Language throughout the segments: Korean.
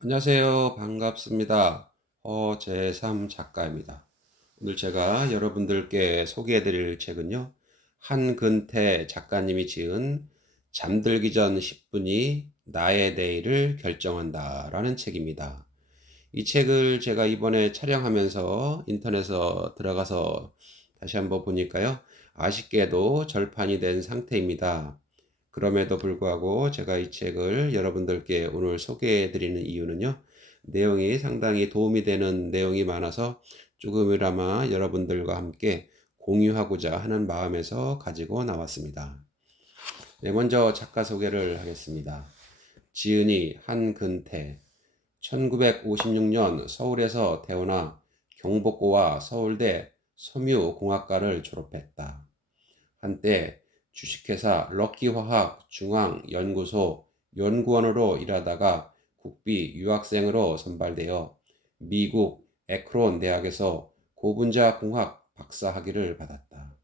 안녕하세요. 반갑습니다. 제3 작가입니다. 오늘 제가 여러분들께 소개해 드릴 책은요. 한근태 작가님이 지은 잠들기 전 10분이 나의 내일을 결정한다 라는 책입니다. 이 책을 제가 이번에 촬영하면서 인터넷에 들어가서 다시 한번 보니까요. 아쉽게도 절판이 된 상태입니다. 그럼에도 불구하고 제가 이 책을 여러분들께 오늘 소개해 드리는 이유는요. 내용이 상당히 도움이 되는 내용이 많아서 조금이나마 여러분들과 함께 공유하고자 하는 마음에서 가지고 나왔습니다. 네, 먼저 작가 소개를 하겠습니다. 지은이 한근태 1956년 서울에서 태어나 경복고와 서울대 섬유공학과를 졸업했다. 한때 주식회사 럭키화학 중앙연구소 연구원으로 일하다가 국비 유학생으로 선발되어 미국 에크론 대학에서 고분자 공학 박사학위를 받았다.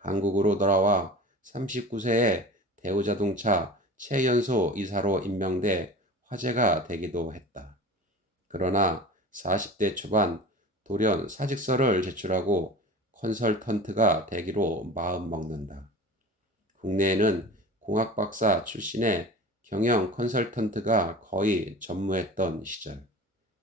한국으로 돌아와 39세에 대우자동차 최연소 이사로 임명돼 화제가 되기도 했다. 그러나 40대 초반 돌연 사직서를 제출하고 컨설턴트가 되기로 마음먹는다. 국내에는 공학박사 출신의 경영 컨설턴트가 거의 전무했던 시절,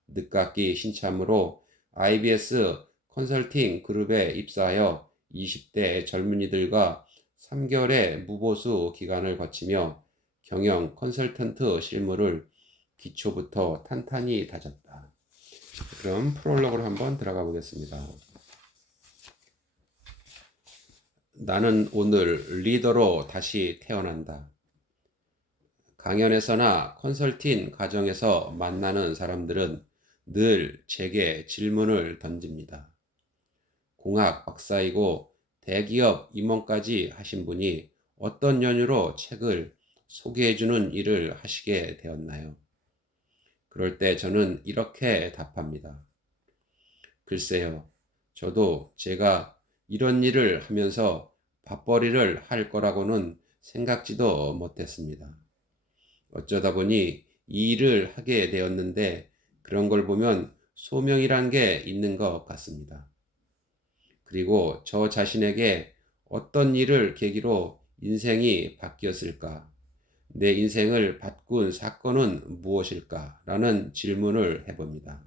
늦깎이 신참으로 IBS 컨설팅 그룹에 입사하여 20대 젊은이들과 3개월의 무보수 기간을 거치며 경영 컨설턴트 실무를 기초부터 탄탄히 다졌다. 그럼 프롤로그로 한번 들어가 보겠습니다. 나는 오늘 리더로 다시 태어난다. 강연에서나 컨설팅 과정에서 만나는 사람들은 늘 제게 질문을 던집니다. 공학 박사이고 대기업 임원까지 하신 분이 어떤 연유로 책을 소개해주는 일을 하시게 되었나요? 그럴 때 저는 이렇게 답합니다. 글쎄요, 저도 제가 이런 일을 하면서 밥벌이를 할 거라고는 생각지도 못했습니다. 어쩌다 보니 이 일을 하게 되었는데 그런 걸 보면 소명이란 게 있는 것 같습니다. 그리고 저 자신에게 어떤 일을 계기로 인생이 바뀌었을까? 내 인생을 바꾼 사건은 무엇일까? 라는 질문을 해봅니다.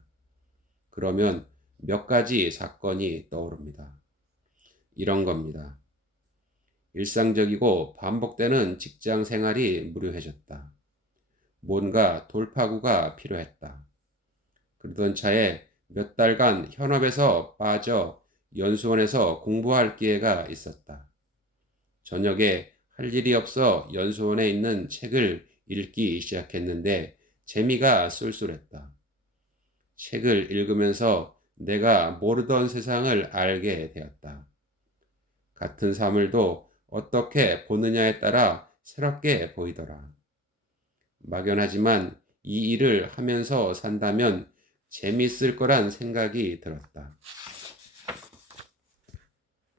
그러면 몇 가지 사건이 떠오릅니다. 이런 겁니다. 일상적이고 반복되는 직장 생활이 무료해졌다. 뭔가 돌파구가 필요했다. 그러던 차에 몇 달간 현업에서 빠져 연수원에서 공부할 기회가 있었다. 저녁에 할 일이 없어 연수원에 있는 책을 읽기 시작했는데 재미가 쏠쏠했다. 책을 읽으면서 내가 모르던 세상을 알게 되었다. 같은 사물도 어떻게 보느냐에 따라 새롭게 보이더라. 막연하지만 이 일을 하면서 산다면 재밌을 거란 생각이 들었다.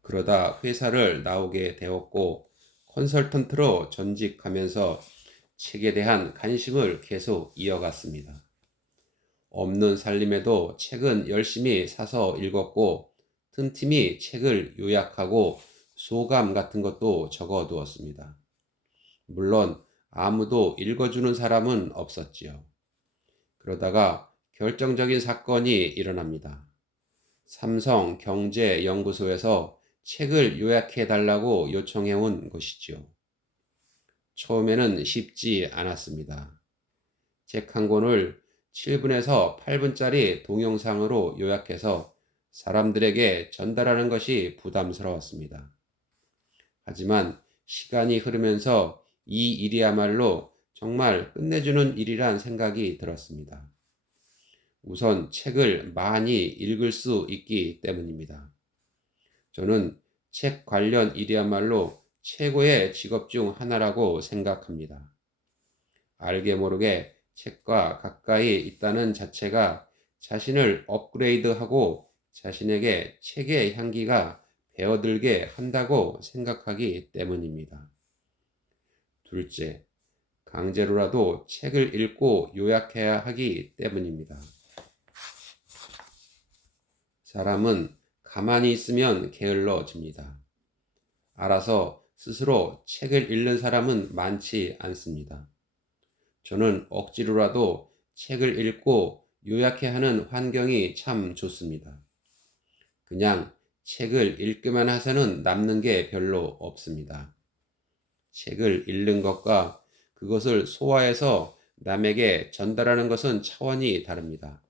그러다 회사를 나오게 되었고 컨설턴트로 전직하면서 책에 대한 관심을 계속 이어갔습니다. 없는 살림에도 책은 열심히 사서 읽었고 틈틈이 책을 요약하고 소감 같은 것도 적어 두었습니다. 물론 아무도 읽어주는 사람은 없었지요. 그러다가 결정적인 사건이 일어납니다. 삼성 경제연구소에서 책을 요약해 달라고 요청해 온 것이지요. 처음에는 쉽지 않았습니다. 책 한 권을 7분에서 8분짜리 동영상으로 요약해서 사람들에게 전달하는 것이 부담스러웠습니다. 하지만 시간이 흐르면서 이 일이야말로 정말 끝내주는 일이란 생각이 들었습니다. 우선 책을 많이 읽을 수 있기 때문입니다. 저는 책 관련 일이야말로 최고의 직업 중 하나라고 생각합니다. 알게 모르게 책과 가까이 있다는 자체가 자신을 업그레이드하고 자신에게 책의 향기가 배어들게 한다고 생각하기 때문입니다. 둘째, 강제로라도 책을 읽고 요약해야 하기 때문입니다. 사람은 가만히 있으면 게을러집니다. 알아서 스스로 책을 읽는 사람은 많지 않습니다. 저는 억지로라도 책을 읽고 요약해야 하는 환경이 참 좋습니다. 그냥 책을 읽기만 해서는 남는 게 별로 없습니다. 책을 읽는 것과 그것을 소화해서 남에게 전달하는 것은 차원이 다릅니다.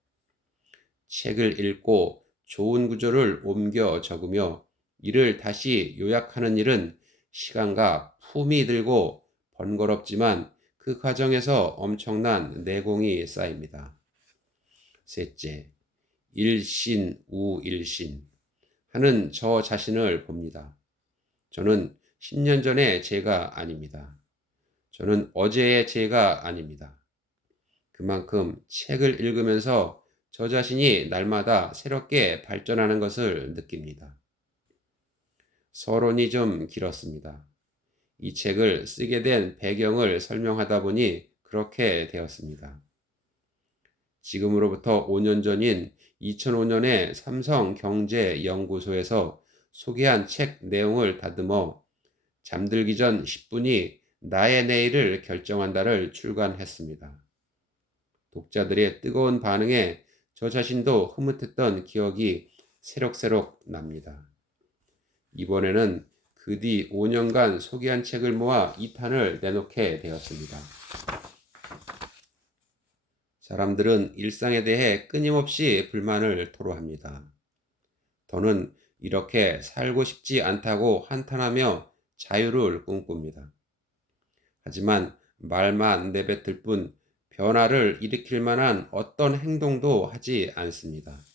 책을 읽고 좋은 구조를 옮겨 적으며 이를 다시 요약하는 일은 시간과 품이 들고 번거롭지만 그 과정에서 엄청난 내공이 쌓입니다. 셋째, 일신우일신 하는 저 자신을 봅니다. 저는 10년 전의 제가 아닙니다. 저는 어제의 제가 아닙니다. 그만큼 책을 읽으면서 저 자신이 날마다 새롭게 발전하는 것을 느낍니다. 서론이 좀 길었습니다. 이 책을 쓰게 된 배경을 설명하다 보니 그렇게 되었습니다. 지금으로부터 5년 전인 2005년에 삼성경제연구소에서 소개한 책 내용을 다듬어 잠들기 전 10분이 나의 내일을 결정한다를 출간했습니다. 독자들의 뜨거운 반응에 저 자신도 흐뭇했던 기억이 새록새록 납니다. 이번에는 그 뒤 5년간 소개한 책을 모아 2탄을 내놓게 되었습니다. 사람들은 일상에 대해 끊임없이 불만을 토로합니다. 더는 이렇게 살고 싶지 않다고 한탄하며 자유를 꿈꿉니다. 하지만 말만 내뱉을 뿐 변화를 일으킬 만한 어떤 행동도 하지 않습니다.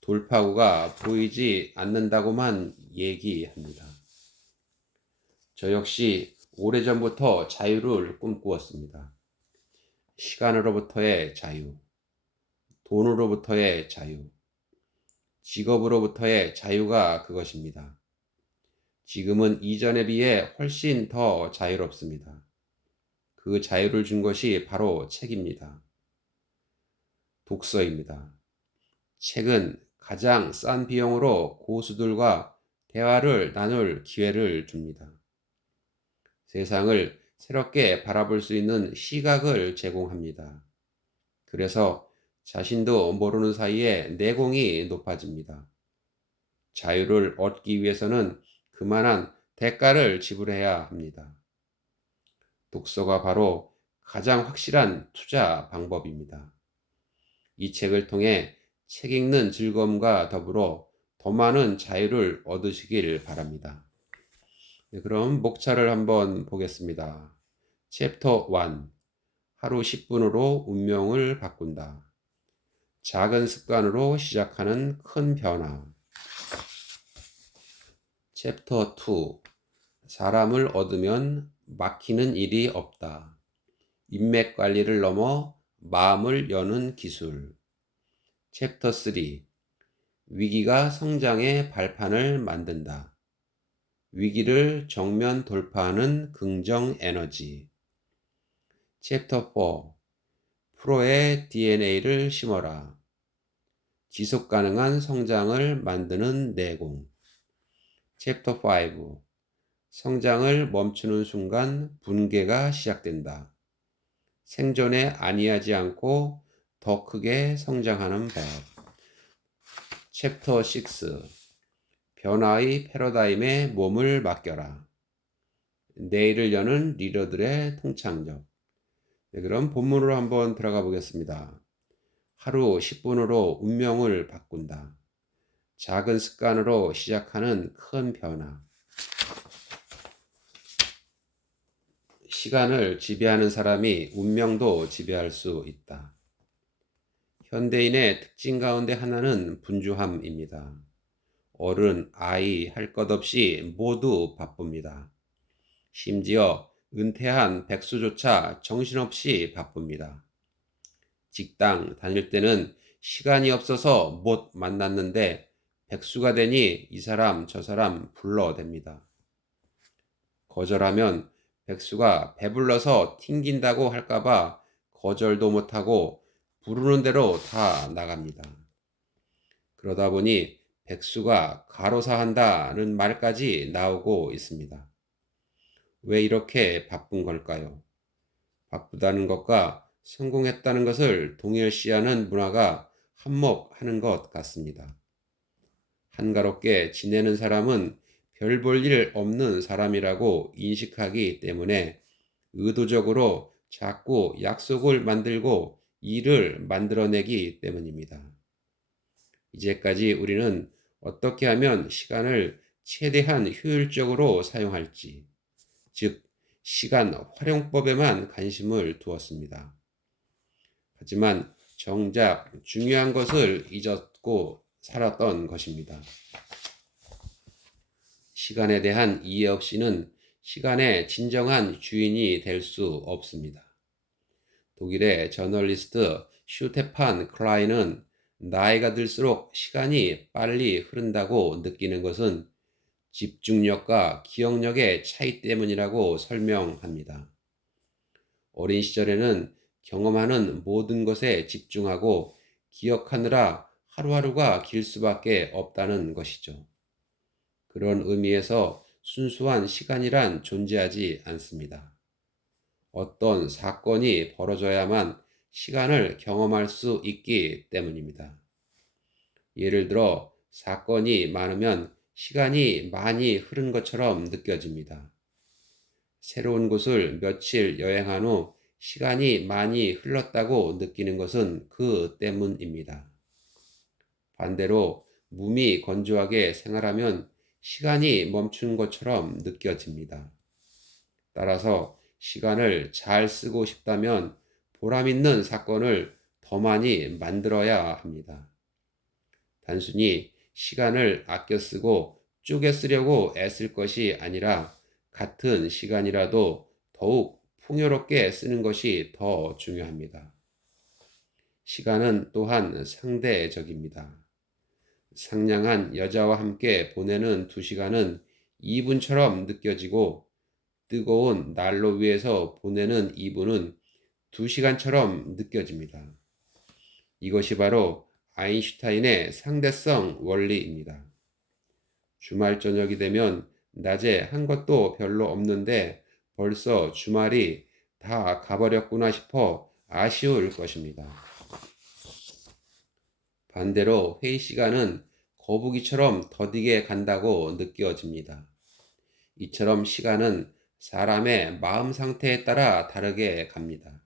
돌파구가 보이지 않는다고만 얘기합니다. 저 역시 오래전부터 자유를 꿈꾸었습니다. 시간으로부터의 자유, 돈으로부터의 자유, 직업으로부터의 자유가 그것입니다. 지금은 이전에 비해 훨씬 더 자유롭습니다. 그 자유를 준 것이 바로 책입니다. 독서입니다. 책은 가장 싼 비용으로 고수들과 대화를 나눌 기회를 줍니다. 세상을 새롭게 바라볼 수 있는 시각을 제공합니다. 그래서 자신도 모르는 사이에 내공이 높아집니다. 자유를 얻기 위해서는 그만한 대가를 지불해야 합니다. 독서가 바로 가장 확실한 투자 방법입니다. 이 책을 통해 책 읽는 즐거움과 더불어 더 많은 자유를 얻으시길 바랍니다. 네, 그럼 목차를 한번 보겠습니다. 챕터 1. 하루 10분으로 운명을 바꾼다. 작은 습관으로 시작하는 큰 변화. 챕터 2. 사람을 얻으면 막히는 일이 없다. 인맥 관리를 넘어 마음을 여는 기술. 챕터 3. 위기가 성장의 발판을 만든다. 위기를 정면 돌파하는 긍정 에너지. 챕터 4. 프로의 DNA를 심어라. 지속 가능한 성장을 만드는 내공. 챕터 5. 성장을 멈추는 순간 분개가 시작된다. 생존에 안위하지 않고 더 크게 성장하는 법. 챕터 6. 변화의 패러다임에 몸을 맡겨라. 내일을 여는 리더들의 통찰력. 네, 그럼 본문으로 한번 들어가 보겠습니다. 하루 10분으로 운명을 바꾼다. 작은 습관으로 시작하는 큰 변화. 시간을 지배하는 사람이 운명도 지배할 수 있다. 현대인의 특징 가운데 하나는 분주함입니다. 어른, 아이 할 것 없이 모두 바쁩니다. 심지어 은퇴한 백수조차 정신없이 바쁩니다. 직장 다닐 때는 시간이 없어서 못 만났는데 백수가 되니 이 사람 저 사람 불러댑니다. 거절하면 백수가 배불러서 튕긴다고 할까봐 거절도 못하고 부르는 대로 다 나갑니다. 그러다 보니 백수가 가로사한다는 말까지 나오고 있습니다. 왜 이렇게 바쁜 걸까요? 바쁘다는 것과 성공했다는 것을 동일시하는 문화가 한몫하는 것 같습니다. 한가롭게 지내는 사람은 별 볼 일 없는 사람이라고 인식하기 때문에 의도적으로 자꾸 약속을 만들고 일을 만들어내기 때문입니다. 이제까지 우리는 어떻게 하면 시간을 최대한 효율적으로 사용할지, 즉, 시간 활용법에만 관심을 두었습니다. 하지만 정작 중요한 것을 잊었고 살았던 것입니다. 시간에 대한 이해 없이는 시간의 진정한 주인이 될 수 없습니다. 독일의 저널리스트 슈테판 클라인은 나이가 들수록 시간이 빨리 흐른다고 느끼는 것은 집중력과 기억력의 차이 때문이라고 설명합니다. 어린 시절에는 경험하는 모든 것에 집중하고 기억하느라 하루하루가 길 수밖에 없다는 것이죠. 그런 의미에서 순수한 시간이란 존재하지 않습니다. 어떤 사건이 벌어져야만 시간을 경험할 수 있기 때문입니다. 예를 들어 사건이 많으면 시간이 많이 흐른 것처럼 느껴집니다. 새로운 곳을 며칠 여행한 후 시간이 많이 흘렀다고 느끼는 것은 그 때문입니다. 반대로 몸이 건조하게 생활하면 시간이 멈춘 것처럼 느껴집니다. 따라서 시간을 잘 쓰고 싶다면 보람 있는 사건을 더 많이 만들어야 합니다. 단순히 시간을 아껴 쓰고 쪼개 쓰려고 애쓸 것이 아니라 같은 시간이라도 더욱 풍요롭게 쓰는 것이 더 중요합니다. 시간은 또한 상대적입니다. 상냥한 여자와 함께 보내는 2시간은 2분처럼 느껴지고 뜨거운 난로 위에서 보내는 2분은 2시간처럼 느껴집니다. 이것이 바로 아인슈타인의 상대성 원리입니다. 주말 저녁이 되면 낮에 한 것도 별로 없는데 벌써 주말이 다 가버렸구나 싶어 아쉬울 것입니다. 반대로 회의 시간은 거북이처럼 더디게 간다고 느껴집니다. 이처럼 시간은 사람의 마음 상태에 따라 다르게 갑니다.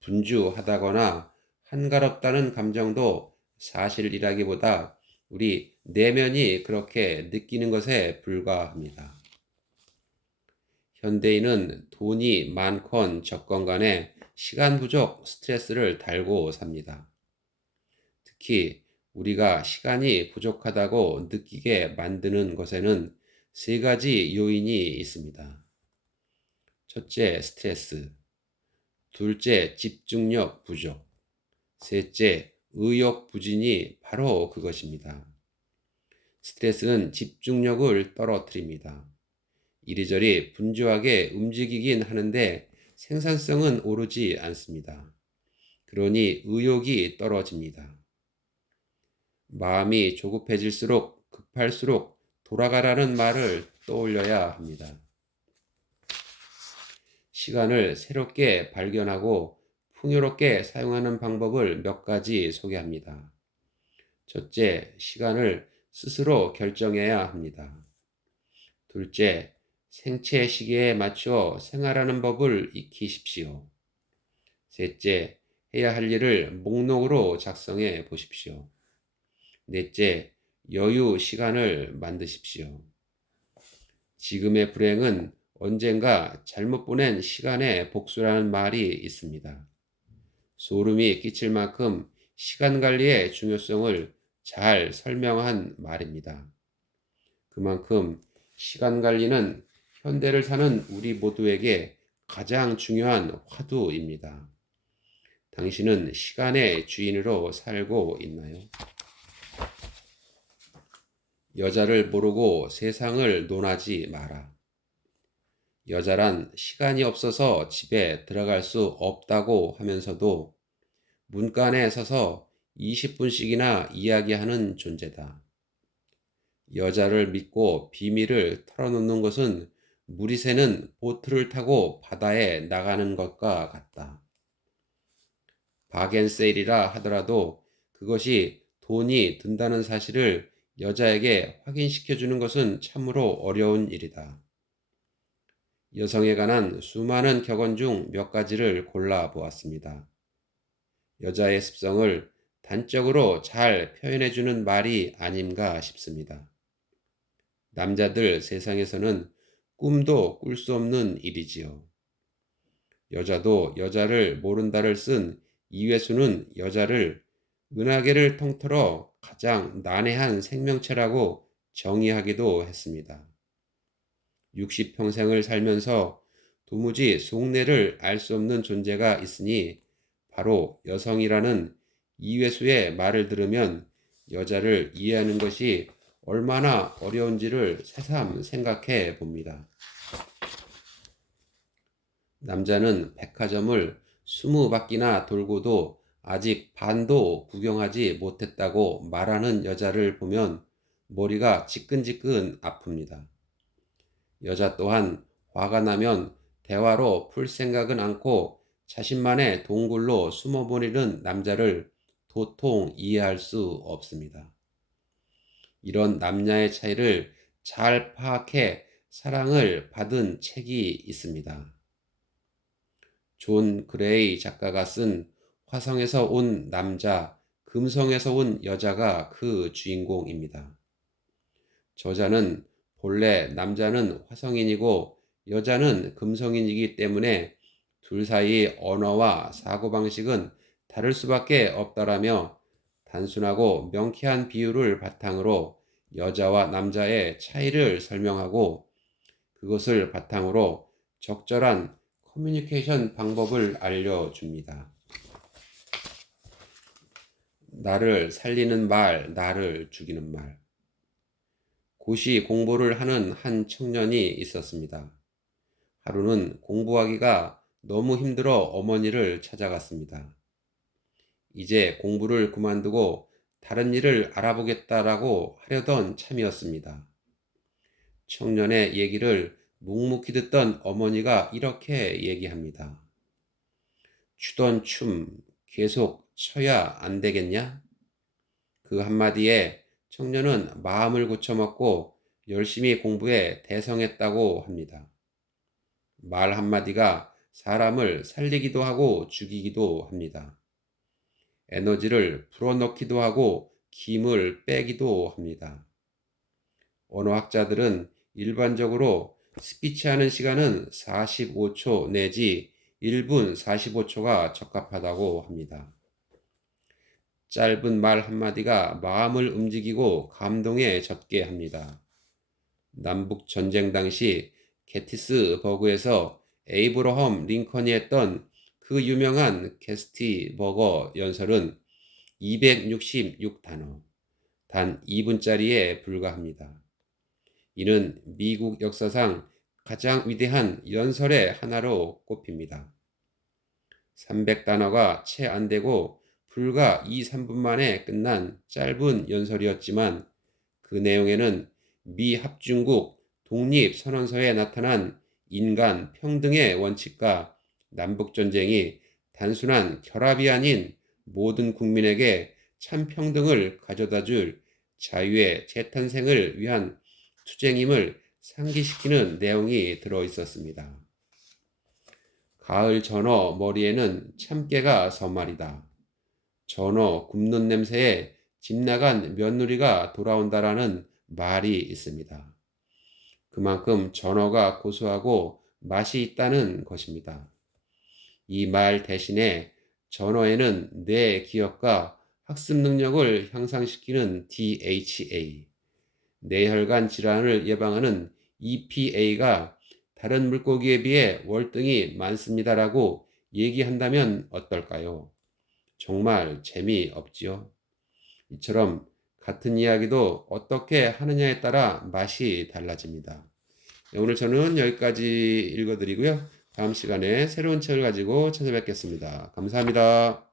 분주하다거나 한가롭다는 감정도 사실이라기보다 우리 내면이 그렇게 느끼는 것에 불과합니다. 현대인은 돈이 많건 적건 간에 시간 부족 스트레스를 달고 삽니다. 특히 우리가 시간이 부족하다고 느끼게 만드는 것에는 3가지 요인이 있습니다. 첫째, 스트레스. 둘째, 집중력 부족. 셋째, 의욕 부진이 바로 그것입니다. 스트레스는 집중력을 떨어뜨립니다. 이리저리 분주하게 움직이긴 하는데 생산성은 오르지 않습니다. 그러니 의욕이 떨어집니다. 마음이 조급해질수록 급할수록 돌아가라는 말을 떠올려야 합니다. 시간을 새롭게 발견하고 풍요롭게 사용하는 방법을 몇 가지 소개합니다. 첫째, 시간을 스스로 결정해야 합니다. 둘째, 생체 시계에 맞추어 생활하는 법을 익히십시오. 셋째, 해야 할 일을 목록으로 작성해 보십시오. 넷째, 여유 시간을 만드십시오. 지금의 불행은 언젠가 잘못 보낸 시간의 복수라는 말이 있습니다. 소름이 끼칠 만큼 시간 관리의 중요성을 잘 설명한 말입니다. 그만큼 시간 관리는 현대를 사는 우리 모두에게 가장 중요한 화두입니다. 당신은 시간의 주인으로 살고 있나요? 여자를 모르고 세상을 논하지 마라. 여자란 시간이 없어서 집에 들어갈 수 없다고 하면서도 문간에 서서 20분씩이나 이야기하는 존재다. 여자를 믿고 비밀을 털어놓는 것은 물이 새는 보트를 타고 바다에 나가는 것과 같다. 바겐세일이라 하더라도 그것이 돈이 든다는 사실을 여자에게 확인시켜 주는 것은 참으로 어려운 일이다. 여성에 관한 수많은 격언 중 몇 가지를 골라 보았습니다. 여자의 습성을 단적으로 잘 표현해 주는 말이 아닌가 싶습니다. 남자들 세상에서는 꿈도 꿀 수 없는 일이지요. 여자도 여자를 모른다를 쓴 이회수는 여자를 은하계를 통틀어 가장 난해한 생명체라고 정의하기도 했습니다. 60평생을 살면서 도무지 속내를 알 수 없는 존재가 있으니 바로 여성이라는 이회수의 말을 들으면 여자를 이해하는 것이 얼마나 어려운지를 새삼 생각해 봅니다. 남자는 백화점을 20바퀴나 돌고도 아직 반도 구경하지 못했다고 말하는 여자를 보면 머리가 지끈지끈 아픕니다. 여자 또한 화가 나면 대화로 풀 생각은 않고 자신만의 동굴로 숨어버리는 남자를 도통 이해할 수 없습니다. 이런 남녀의 차이를 잘 파악해 사랑을 받은 책이 있습니다. 존 그레이 작가가 쓴 화성에서 온 남자, 금성에서 온 여자가 그 주인공입니다. 저자는 본래 남자는 화성인이고 여자는 금성인이기 때문에 둘 사이의 언어와 사고방식은 다를 수밖에 없다라며 단순하고 명쾌한 비유를 바탕으로 여자와 남자의 차이를 설명하고 그것을 바탕으로 적절한 커뮤니케이션 방법을 알려줍니다. 나를 살리는 말, 나를 죽이는 말. 고시 공부를 하는 한 청년이 있었습니다. 하루는 공부하기가 너무 힘들어 어머니를 찾아갔습니다. 이제 공부를 그만두고 다른 일을 알아보겠다라고 하려던 참이었습니다. 청년의 얘기를 묵묵히 듣던 어머니가 이렇게 얘기합니다. 추던 춤 계속 춰야 안 되겠냐? 그 한마디에 청년은 마음을 고쳐먹고 열심히 공부에 대성했다고 합니다. 말 한마디가 사람을 살리기도 하고 죽이기도 합니다. 에너지를 불어넣기도 하고 힘을 빼기도 합니다. 언어학자들은 일반적으로 스피치하는 시간은 45초 내지 1분 45초가 적합하다고 합니다. 짧은 말 한마디가 마음을 움직이고 감동에 젖게 합니다. 남북 전쟁 당시 게티스버그에서 에이브러험 링컨이 했던 그 유명한 게스티버거 연설은 266단어, 단 2분짜리에 불과합니다. 이는 미국 역사상 가장 위대한 연설의 하나로 꼽힙니다. 300단어가 채 안 되고 불과 2, 3분 만에 끝난 짧은 연설이었지만 그 내용에는 미 합중국 독립선언서에 나타난 인간 평등의 원칙과 남북전쟁이 단순한 결합이 아닌 모든 국민에게 참 평등을 가져다 줄 자유의 재탄생을 위한 투쟁임을 상기시키는 내용이 들어 있었습니다. 가을 전어 머리에는 참깨가 서말이다. 전어 굽는 냄새에 집 나간 며느리가 돌아온다라는 말이 있습니다. 그만큼 전어가 고소하고 맛이 있다는 것입니다. 이 말 대신에 전어에는 뇌 기억과 학습 능력을 향상시키는 DHA, 뇌혈관 질환을 예방하는 EPA가 다른 물고기에 비해 월등히 많습니다라고 얘기한다면 어떨까요? 정말 재미없지요. 이처럼 같은 이야기도 어떻게 하느냐에 따라 맛이 달라집니다. 네, 오늘 저는 여기까지 읽어드리고요. 다음 시간에 새로운 책을 가지고 찾아뵙겠습니다. 감사합니다.